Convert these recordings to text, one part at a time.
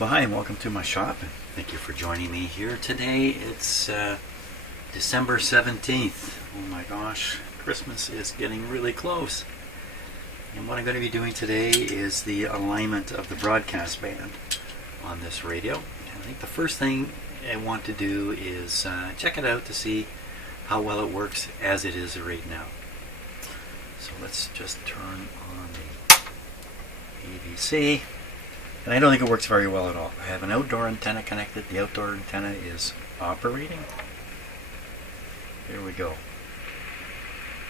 Well, hi and welcome to my shop, and thank you for joining me here today. It's December 17th. Oh my gosh, Christmas is getting really close. And what I'm going to be doing today is the alignment of the broadcast band on this radio. And I think the first thing I want to do is check it out to see how well it works as it is right now. So let's just turn on the ADC. And I don't think it works very well at all. I have an outdoor antenna connected. The outdoor antenna is operating. Here we go.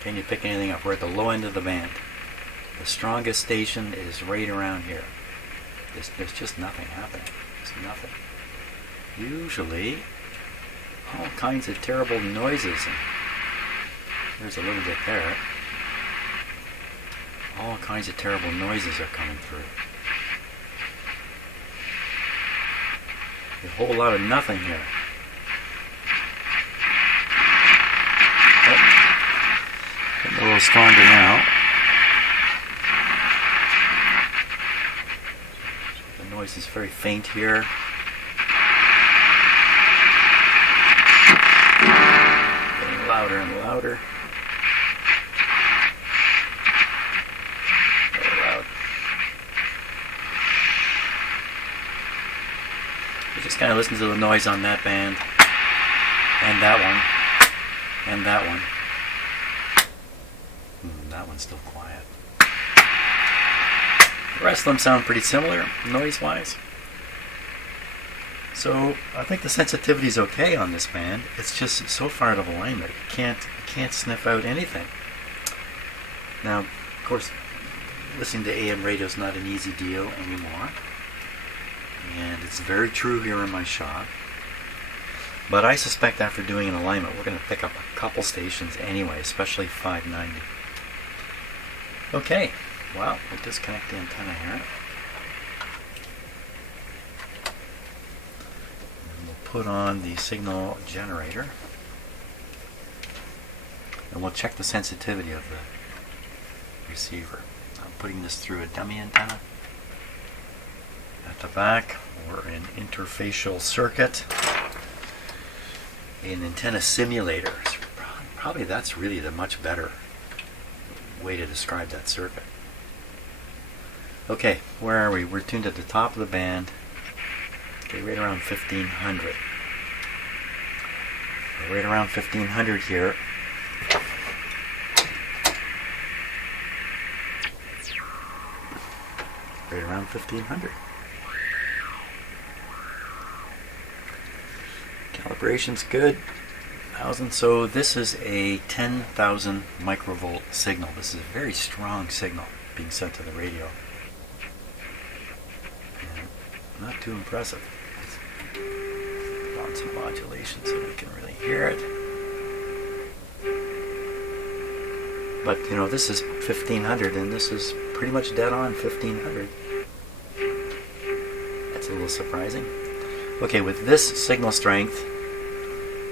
Can you pick anything up? We're at the low end of the band. The strongest station is right around here. There's just nothing happening. There's nothing. Usually, all kinds of terrible noises. And there's a little bit there. All kinds of terrible noises are coming through. A whole lot of nothing here. Oh, getting a little stronger now. The noise is very faint here. Getting louder and louder. Very loud. Just kind of listen to the noise on that band, and that one, and that one. That one's still quiet. The rest of them sound pretty similar, noise-wise. So I think the sensitivity is okay on this band. It's just so far out of alignment. You can't sniff out anything. Now, of course, listening to AM radio is not an easy deal anymore. And it's very true here in my shop. But I suspect after doing an alignment, we're going to pick up a couple stations anyway, especially 590. Okay, well, we'll disconnect the antenna here. And we'll put on the signal generator. And we'll check the sensitivity of the receiver. I'm putting this through a dummy antenna. At the back, we're in interfacial circuit, an antenna simulator. Probably that's really the much better way to describe that circuit. Okay, where are we? We're tuned at the top of the band. Okay, right around 1500. We're right around 1500 here. Right around 1500. Calibration's good. 1000. So this is a 10,000 microvolt signal. This is a very strong signal being sent to the radio. And not too impressive. Put on some modulation so we can really hear it. But you know, this is 1500 and this is pretty much dead on 1500. That's a little surprising. Okay, with this signal strength,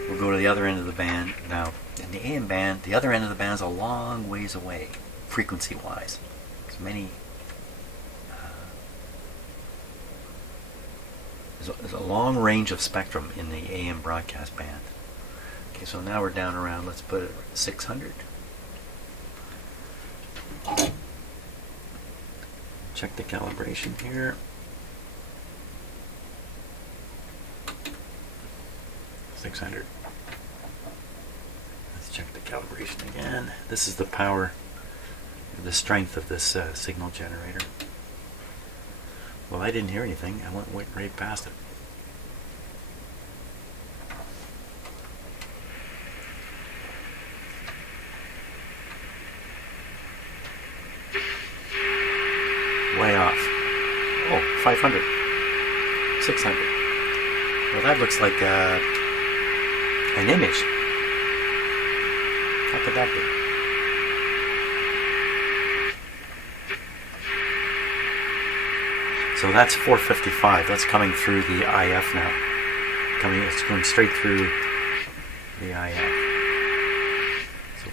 we'll go to the other end of the band. Now, in the AM band, the other end of the band is a long ways away, frequency-wise. There's a long range of spectrum in the AM broadcast band. Okay, so now we're down around, let's put it 600. Check the calibration here. 600. Let's check the calibration again. This is the power, the strength of this signal generator. Well, I didn't hear anything. I went right past it. Way off. Oh, 500. 600. Well, that looks like an image. How could that be? So that's 455. That's coming through the IF now. It's going straight through the IF. So,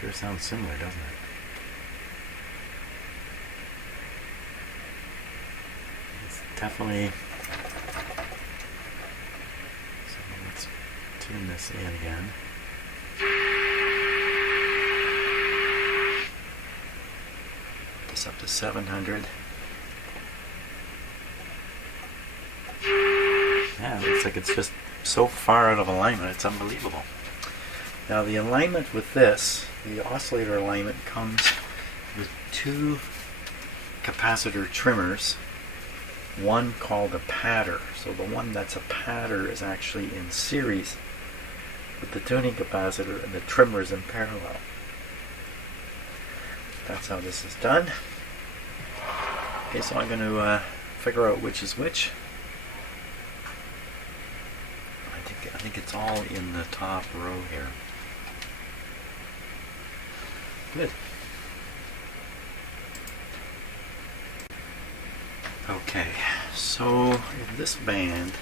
sure sounds similar, doesn't it? definitely. So let's tune this in again. This up to 700. Yeah, it looks like it's just so far out of alignment, it's unbelievable. Now the alignment with this, the oscillator alignment, comes with two capacitor trimmers, one called a patter. So the one that's a patter is actually in series with the tuning capacitor, and the trimmer is in parallel. That's how this is done. Okay, so I'm going to figure out which is which. I think it's all in the top row here. Good. Okay, so in this band,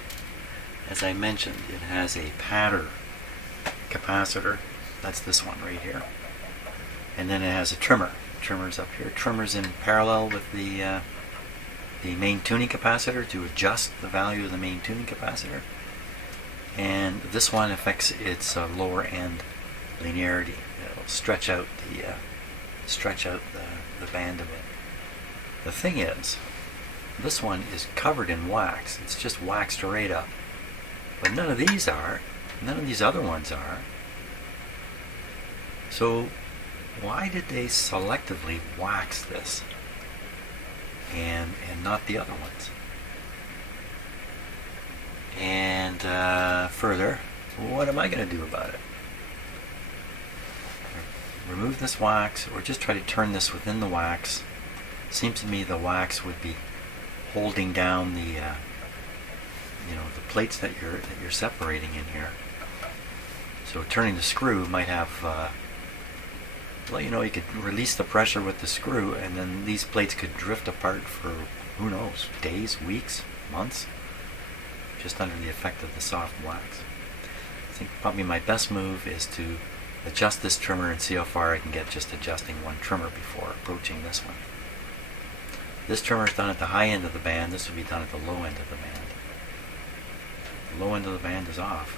as I mentioned, it has a patter capacitor. That's this one right here. And then it has a trimmer. Trimmer's up here. Trimmer's in parallel with the main tuning capacitor to adjust the value of the main tuning capacitor. And this one affects its lower end linearity. It'll stretch out the band a bit. The thing is, this one is covered in wax. It's just waxed right up. But none of these are. None of these other ones are. So why did they selectively wax this and not the other ones? And further, what am I going to do about it? Remove this wax, or just try to turn this within the wax. Seems to me the wax would be holding down the the plates that you're separating in here. So turning the screw might have you could release the pressure with the screw, and then these plates could drift apart for, who knows, days, weeks, months, just under the effect of the soft wax. I think probably my best move is to adjust this trimmer and see how far I can get just adjusting one trimmer before approaching this one. This trimmer is done at the high end of the band. This would be done at the low end of the band. The low end of the band is off.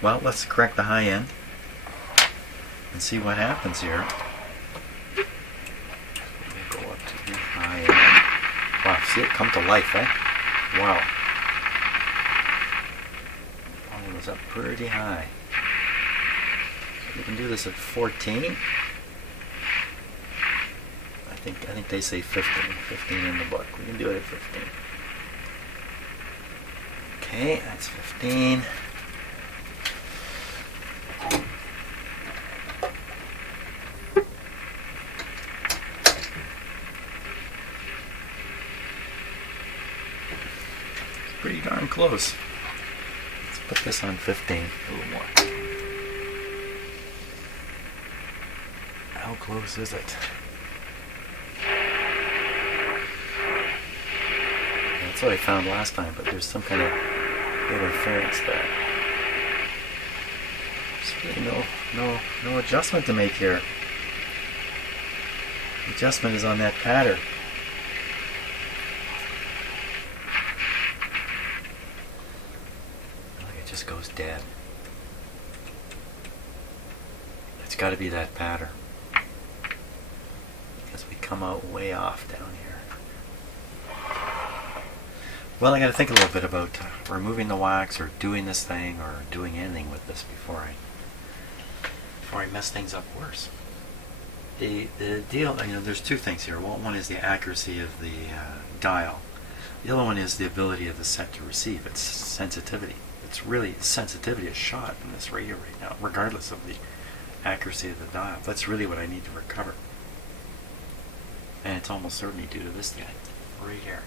Well, let's correct the high end and see what happens here. We'll go up to the high end. Wow, see it come to life, eh? Wow. Oh, it was up pretty high. We can do this at 14. I think they say 15 in the book. We can do it at 15. Okay, that's 15. Pretty darn close. Let's put this on 15 a little more. How close is it? That's what I found last time, but there's some kind of interference there. There's really no adjustment to make here. The adjustment is on that pattern. It just goes dead. It's got to be that pattern, because we come out way off down here. Well, I got to think a little bit about removing the wax, or doing this thing, or doing anything with this before I mess things up worse. The deal, there's two things here. One is the accuracy of the dial. The other one is the ability of the set to receive. Its sensitivity. Sensitivity is shot in this radio right now, regardless of the accuracy of the dial. That's really what I need to recover. And it's almost certainly due to this guy right here.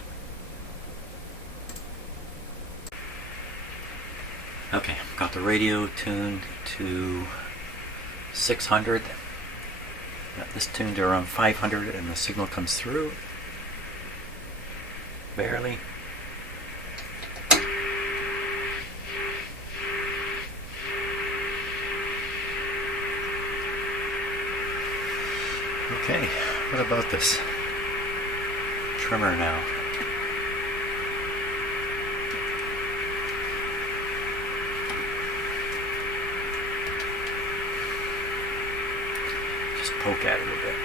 Okay, got the radio tuned to 600. Got this tuned to around 500, and the signal comes through. Barely. Okay, what about this trimmer now? Just poke at it a bit.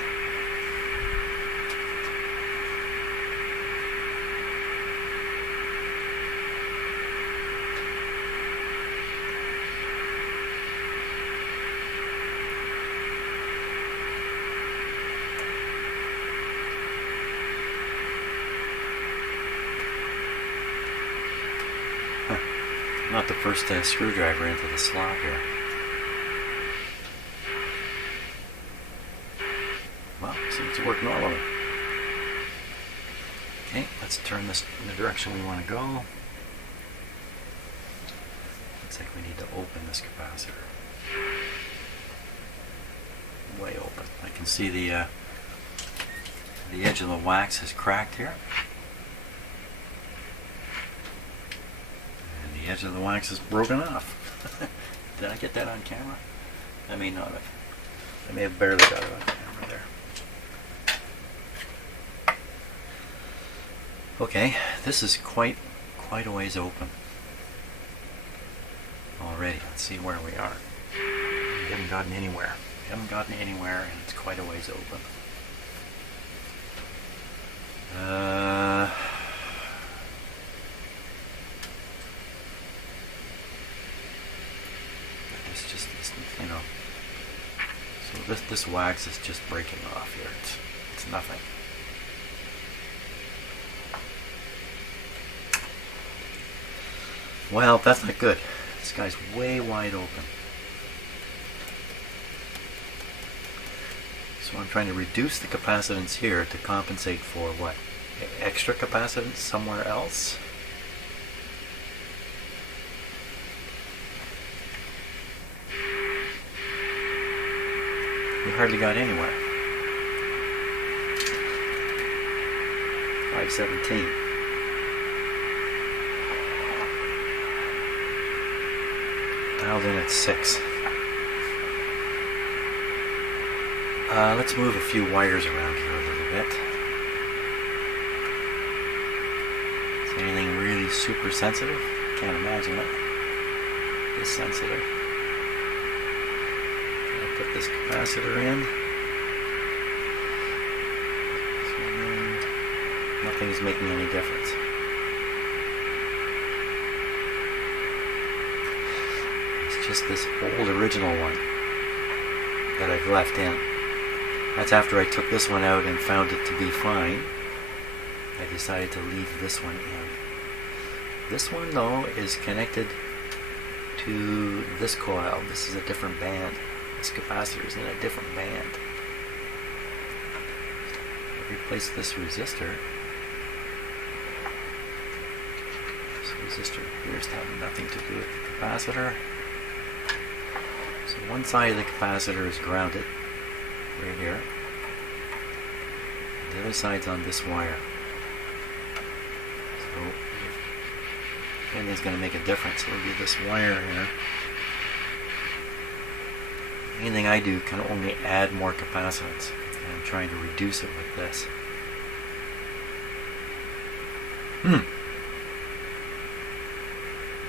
Not the first screwdriver into the slot here. Well, seems to work normally. Okay, let's turn this in the direction we want to go. Looks like we need to open this capacitor. Way open. I can see the edge of the wax is cracked here. The edge of the wax is broken off. Did I get that on camera? I may not have. I may have barely got it on camera there. Okay, this is quite a ways open already. Let's see where we are. We haven't gotten anywhere. And it's quite a ways open. It's just, you know. So this wax is just breaking off here. It's nothing. Well, that's not good. This guy's way wide open. So I'm trying to reduce the capacitance here to compensate for what? Extra capacitance somewhere else? We hardly got anywhere. 517. Dialed in at 6. Let's move a few wires around here a little bit. Is anything really super sensitive? Can't imagine it. This sensitive. I'll put this capacitor in. So nothing is making any difference. It's just this old original one that I've left in. That's after I took this one out and found it to be fine. I decided to leave this one in. This one, though, is connected to this coil. This is a different band. This capacitor is in a different band. I replaced this resistor. This resistor appears to have nothing to do with the capacitor. So one side of the capacitor is grounded. Right here. The other side's on this wire. So if anything's going to make a difference, it'll be this wire here. Anything I do can only add more capacitance. And I'm trying to reduce it with this.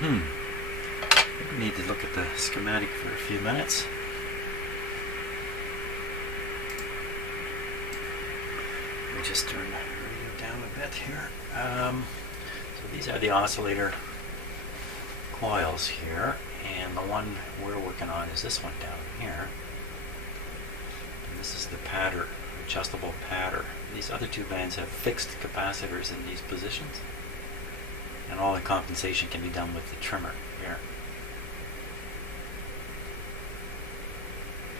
Maybe we need to look at the schematic for a few minutes. Let me just turn the radio down a bit here. So these are the oscillator coils here, and the one we're working on is this one down here. And this is the patter, adjustable patter. These other two bands have fixed capacitors in these positions, and all the compensation can be done with the trimmer here.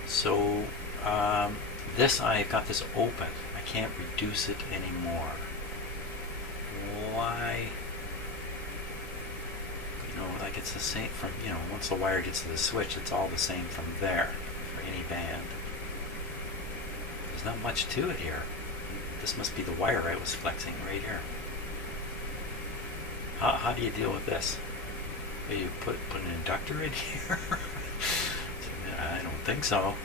So I've got this open. I can't reduce it anymore. Why? You know, like it's the same from, you know, once the wire gets to the switch, it's all the same from there for any band. There's not much to it here. This must be the wire I was flexing right here. How do you deal with this? You put an inductor in here? I don't think so.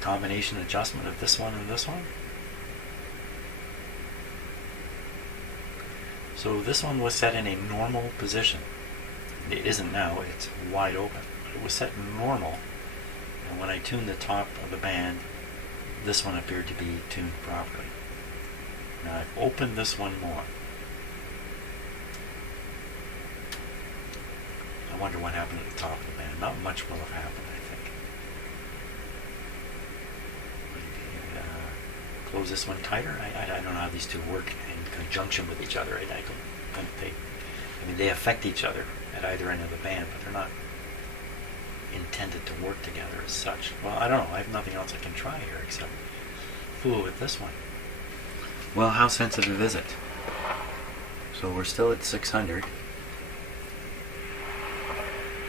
Combination adjustment of this one and this one. So this one was set in a normal position. It isn't now, it's wide open. it was set in normal, and when I tuned the top of the band, this one appeared to be tuned properly. Now I've opened this one more. I wonder what happened at the top of the band. Not much will have happened, I think. Close this one tighter. I don't know how these two work in conjunction with each other. I mean, they affect each other at either end of the band, but they're not intended to work together as such. Well, I don't know. I have nothing else I can try here except fool with this one. Well, how sensitive is it? So we're still at 600.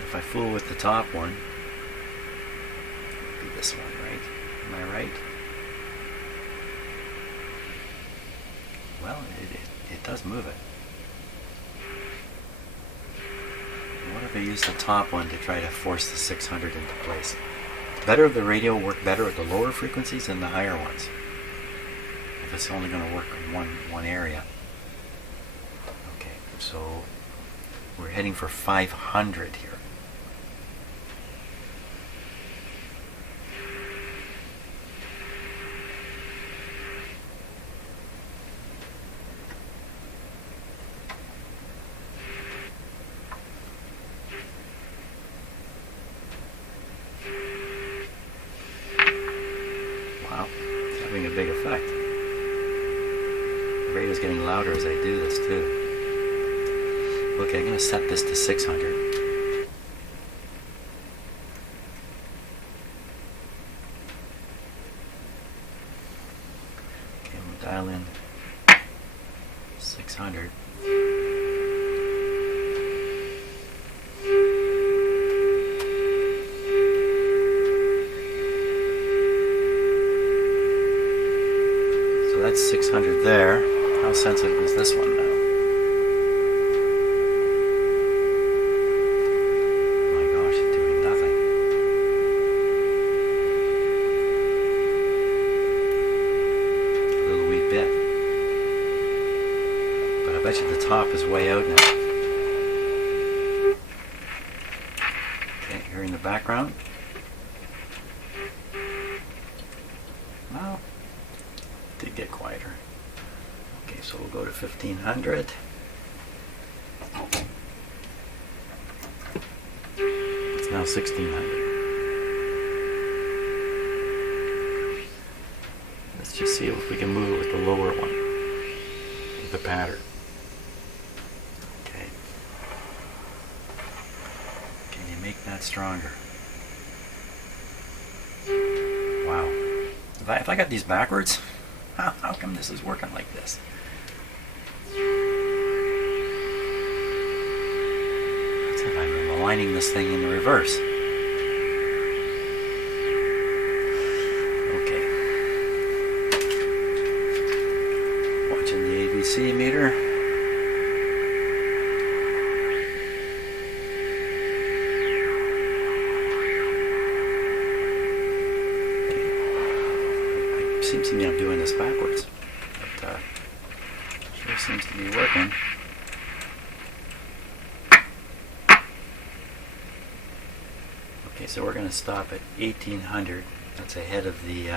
If I fool with the top one, it'd be this one, right? Am I right? Well, it does move it. What if I use the top one to try to force the 600 into place? Better the radio will work better at the lower frequencies than the higher ones. If it's only going to work in one area. Okay, so we're heading for 500 here. Wow, it's having a big effect. The radio's getting louder as I do this too. Okay, I'm going to set this to 600. Okay, we'll dial in 600. So that's 600 there. How sensitive is this one now? My gosh, it's doing nothing. A little wee bit. But I bet you the top is way out now. Okay, here in the background. Well, it did get quieter. Okay, so we'll go to 1500. It's now 1600. Let's just see if we can move it with the lower one, with the pattern. Okay. Can you make that stronger? Wow. If I got these backwards, how come this is working like this? Let's see if I'm aligning this thing in reverse. Okay. Watching the ABC meter. Seems to me I'm doing this backwards, but sure seems to be working. Okay, so we're going to stop at 1800. That's ahead of the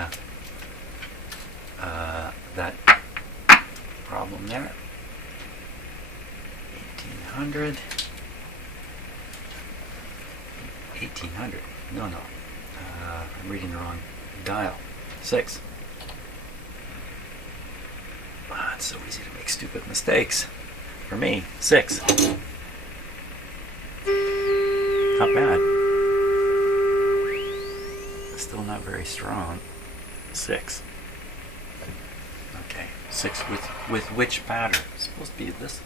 that problem there. 1800. 1800. No. I'm reading the wrong dial. 6. It's so easy to make stupid mistakes. For me, 6. Not bad. Still not very strong. 6. Okay, 6 with which pattern? It's supposed to be this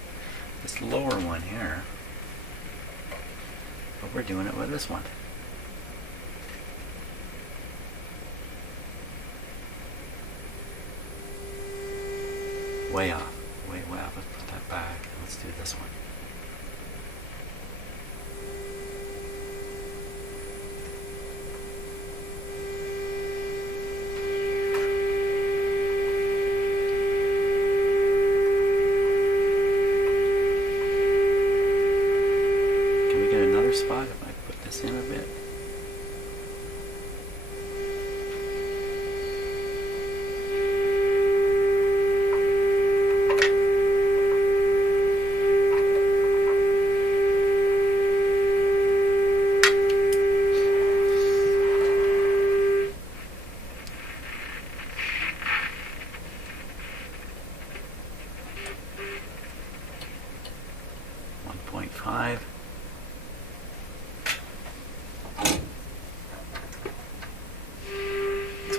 lower one here. But we're doing it with this one. Way off. Way off. Let's put that back. Let's do this one. Can we get another spot if I put this in a bit?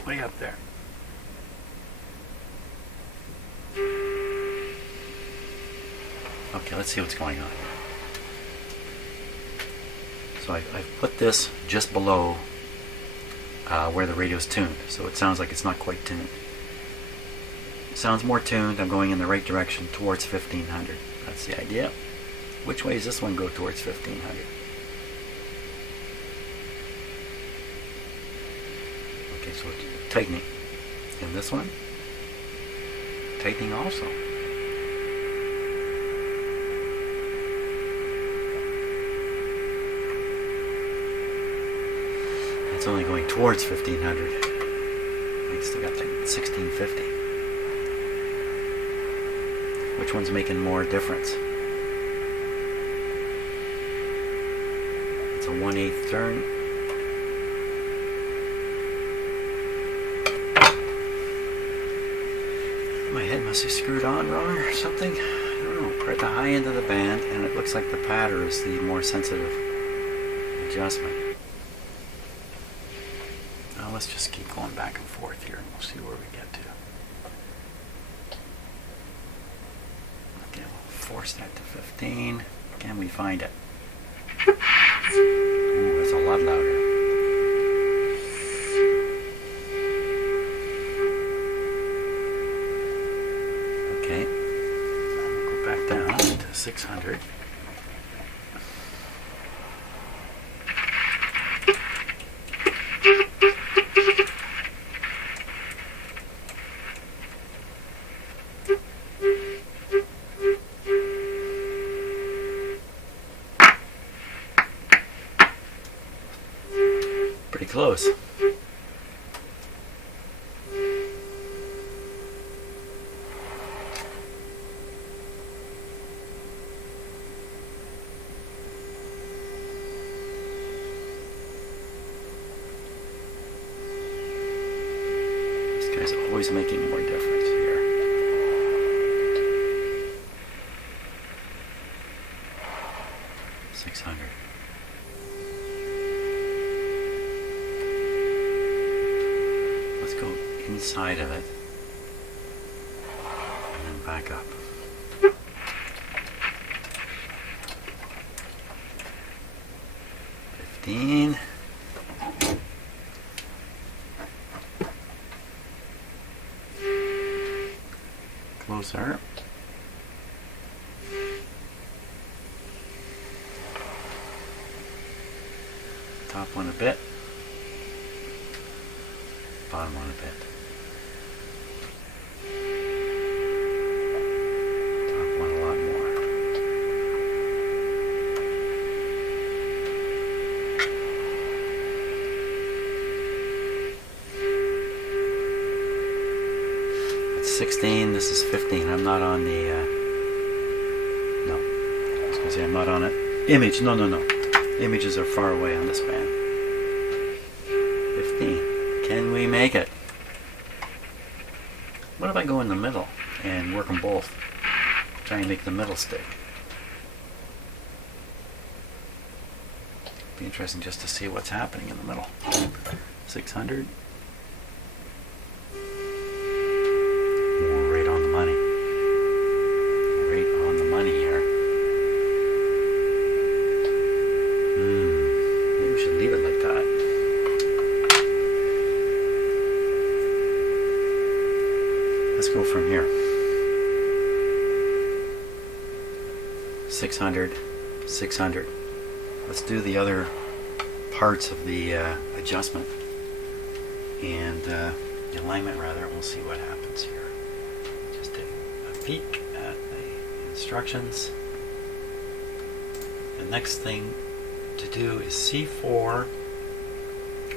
way up there. Okay, let's see what's going on. So I've put this just below where the radio's tuned, so it sounds like it's not quite tuned. It sounds more tuned. I'm going in the right direction towards 1500. That's the idea. Which way does this one go towards 1500? Okay, so it's tightening. And this one? Tightening also. It's only going towards 1500. I still got the 1650. Which one's making more difference? It's a 1/8 turn. My head must have screwed on wrong or something. I don't know. We're at the high end of the band, and it looks like the patter is the more sensitive adjustment. Now let's just keep going back and forth here, and we'll see where we get to. Okay, we'll force that to 15. Can we find it? Ooh, that's a lot louder. Okay, I'll go back down to 600. Pretty close. This guy's always making more difference here. $600. Let's go inside of it and then back up. $15. Closer. Top one a bit. Bottom one a bit. Top one a lot more. It's 16, this is 15. I'm not on the, no. I was going to say I'm not on it. Image, no. Images are far away on this band. 15. Can we make it? What if I go in the middle and work them both? Try and make the middle stick. Be interesting just to see what's happening in the middle. 600. We're right on the money. Right on the money here. Maybe we should leave it like that. Let's go from here. 600, 600. Let's do the other parts of the adjustment and the alignment rather. We'll see what happens here. Just take a peek at the instructions. The next thing to do is C4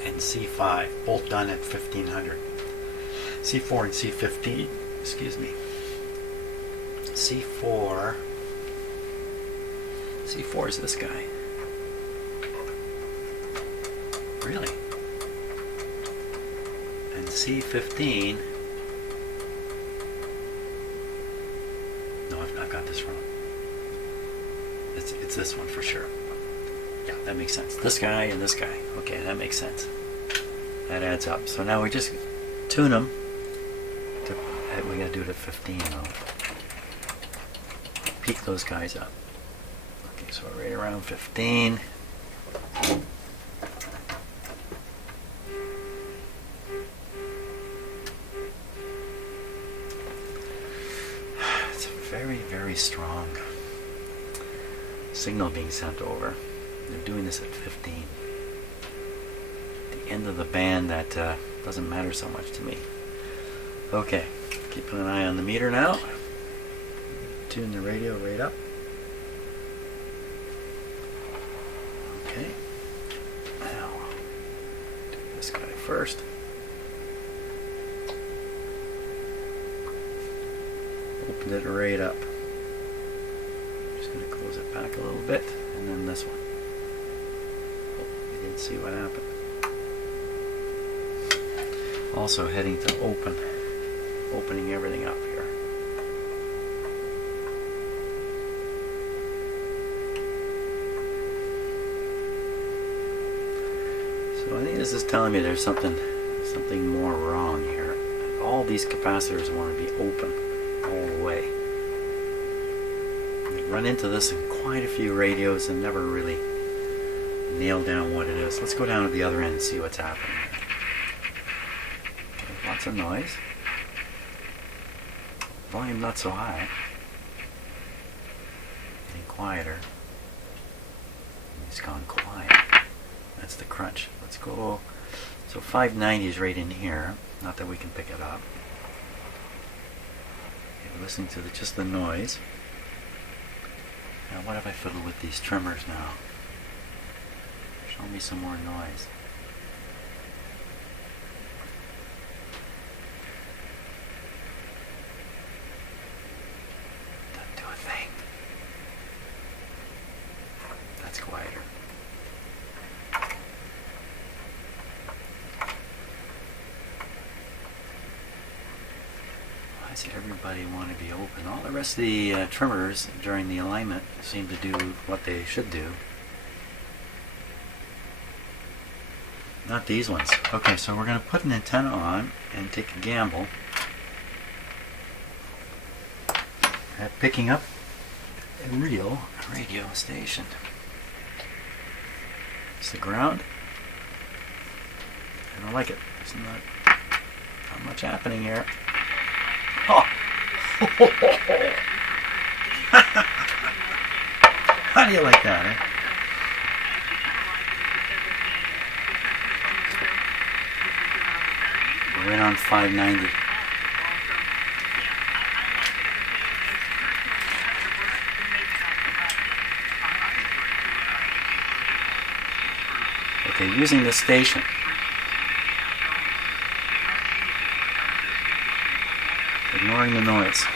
and C5, both done at 1500. C4 and C15, excuse me. C4 is this guy. Really? And C15, no, I've got this wrong. It's this one for sure. Yeah, that makes sense. This guy and this guy. Okay, that makes sense. That adds up. So now we just tune them. We gotta do it at 15 though. Peak those guys up. Okay, so right around 15. It's a very, very strong signal being sent over. They're doing this at 15. The end of the band, that doesn't matter so much to me. Okay, keeping an eye on the meter now. Tune the radio right up. Okay. Now, do this guy first. Opened it right up. Just going to close it back a little bit, and then this one. Oh, you didn't see what happened. Also heading to opening everything up here. So I think this is telling me there's something more wrong here. All these capacitors want to be open all the way. I run into this in quite a few radios and never really nail down what it is. Let's go down to the other end and see what's happening. Okay, lots of noise. Volume not so high. Getting quieter. It's gone quiet. That's the crunch. Let's go. So 590 is right in here. Not that we can pick it up. Okay, we're listening to just the noise. Now what if I fiddle with these trimmers now? Show me some more noise. Doesn't do a thing. That's quieter. Why does everybody want to be open? All the rest of the trimmers during the alignment seem to do what they should do. Not these ones. Okay, so we're going to put an antenna on and take a gamble at picking up a real radio station. It's the ground. I don't like it. There's not much happening here. Oh! How do you like that, eh? We're in on 590. Okay, using the station. Ignoring the noise.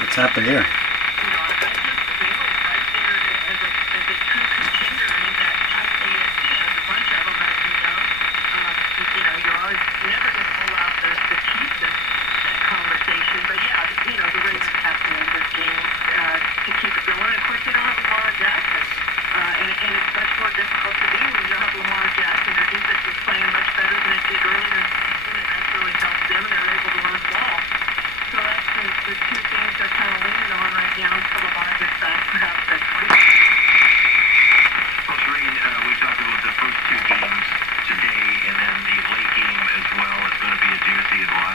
What's happened here?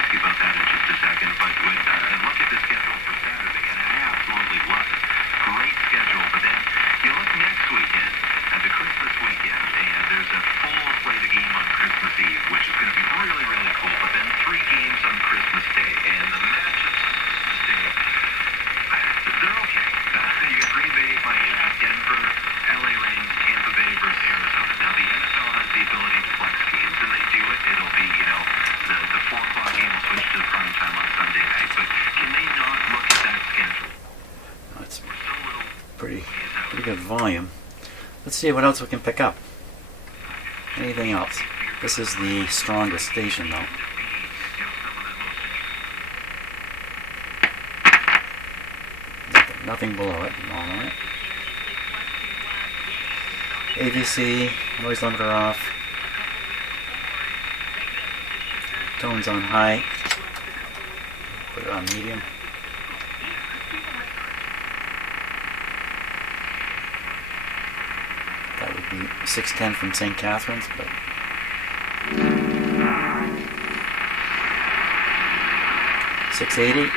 About that in just a second, but look at this. That's pretty good volume. Let's see what else we can pick up. Anything else? This is the strongest station though. Nothing below it. All right. ADC, noise limiter off. Tones on high. Put it on medium. That would be 610 from St. Catharines, but 680.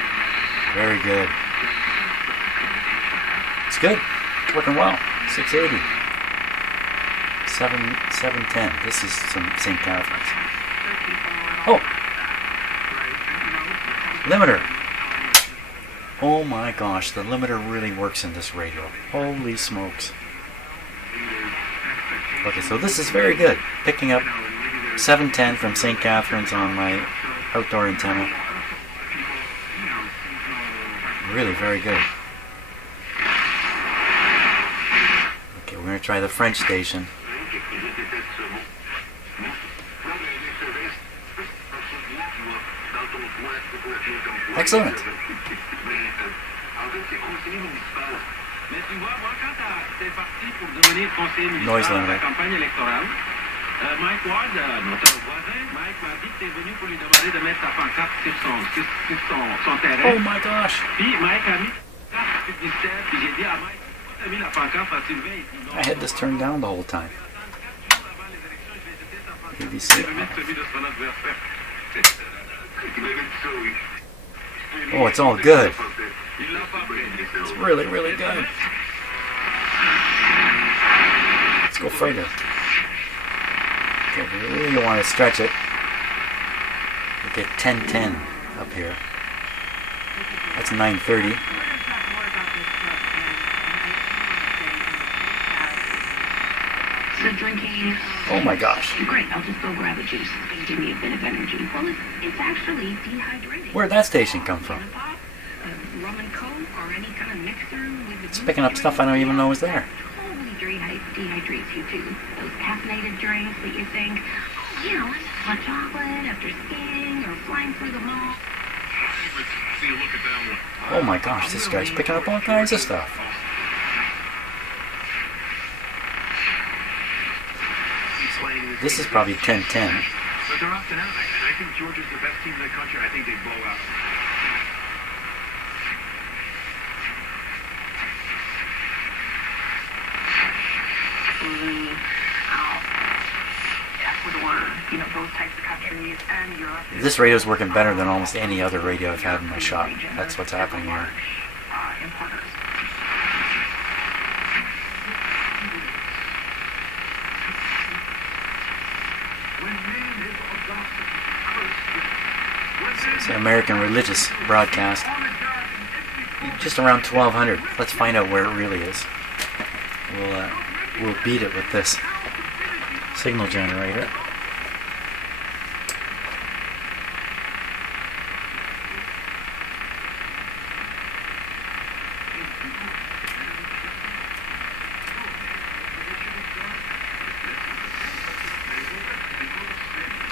Very good. It's good. It's working well. 680. 710. This is some St. Catharines. Oh! Limiter. Oh my gosh, the limiter really works in this radio. Holy smokes. Okay, so this is very good. Picking up 710 from St. Catharines on my outdoor antenna. Really very good. Okay, we're going to try the French station. Excellent. Noise limiter. Oh my gosh. I had this turned down the whole time. ABC. Oh, it's all good. It's really, really good. Let's go further. Okay, we really want to stretch it. We get 1010 up here. That's 930. So drinking. Oh my gosh. Great, I'll just go grab a juice. It's going to give me a bit of energy. Well, it's actually dehydrating. Where'd that station come from? Rum and Coke or any kind of mixer with It's picking up stuff I don't even know was there. Totally dehydrates you too. Those caffeinated drinks that you think, you know, hot chocolate after skiing or flying through the mall. Oh my gosh, this guy's picking up all kinds of stuff. This is probably 1010. But they're opting out. I think Georgia's the best team in the country. I think they blow out. Those types of countries and Europe. This radio is working better than almost any other radio I've had in my shop. That's what's happening here. It's an American religious broadcast. Just around 1200. Let's find out where it really is. We'll beat it with this signal generator.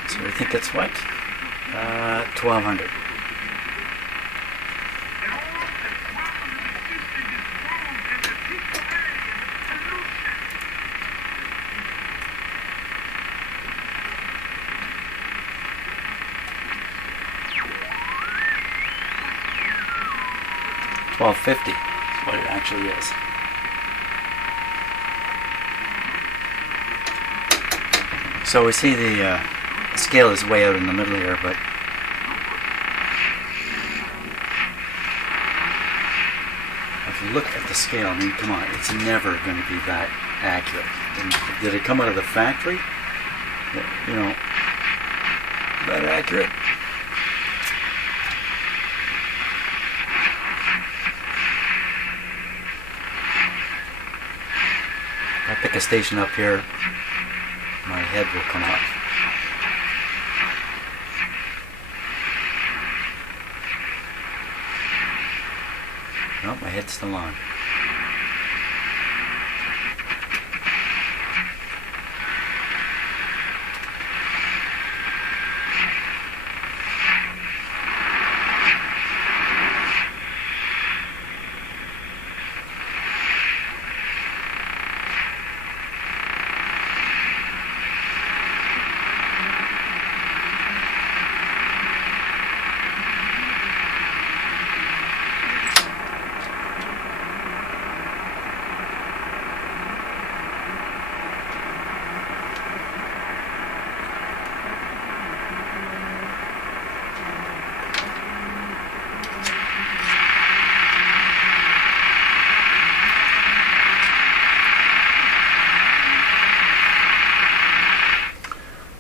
So I think it's what? 1200. $12.50 is what it actually is. So we see the scale is way out in the middle here, but if you look at the scale, I mean, come on, it's never going to be that accurate. And did it come out of the factory? You know, that accurate? If I pick a station up here, my head will come up. Oh, my head's still on.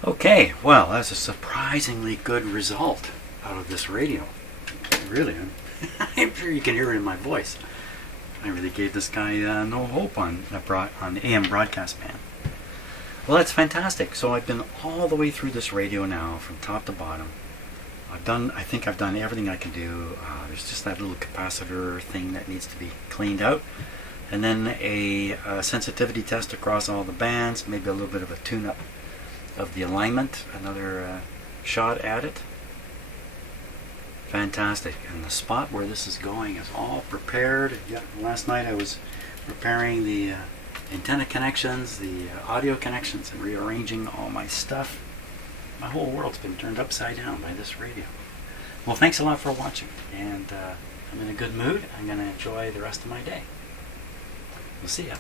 Okay, well, that's a surprisingly good result out of this radio. Really, I'm sure you can hear it in my voice. I really gave this guy no hope on the AM broadcast band. Well, that's fantastic. So I've been all the way through this radio now, from top to bottom. I think I've done everything I can do. There's just that little capacitor thing that needs to be cleaned out. And then a sensitivity test across all the bands, maybe a little bit of a tune-up of the alignment, another shot at it. Fantastic. And the spot where this is going is all prepared. Yeah, last night I was repairing the antenna connections, the audio connections, and rearranging all my stuff. My whole world's been turned upside down by this radio. Well, thanks a lot for watching, and I'm in a good mood. I'm going to enjoy the rest of my day. We'll see ya.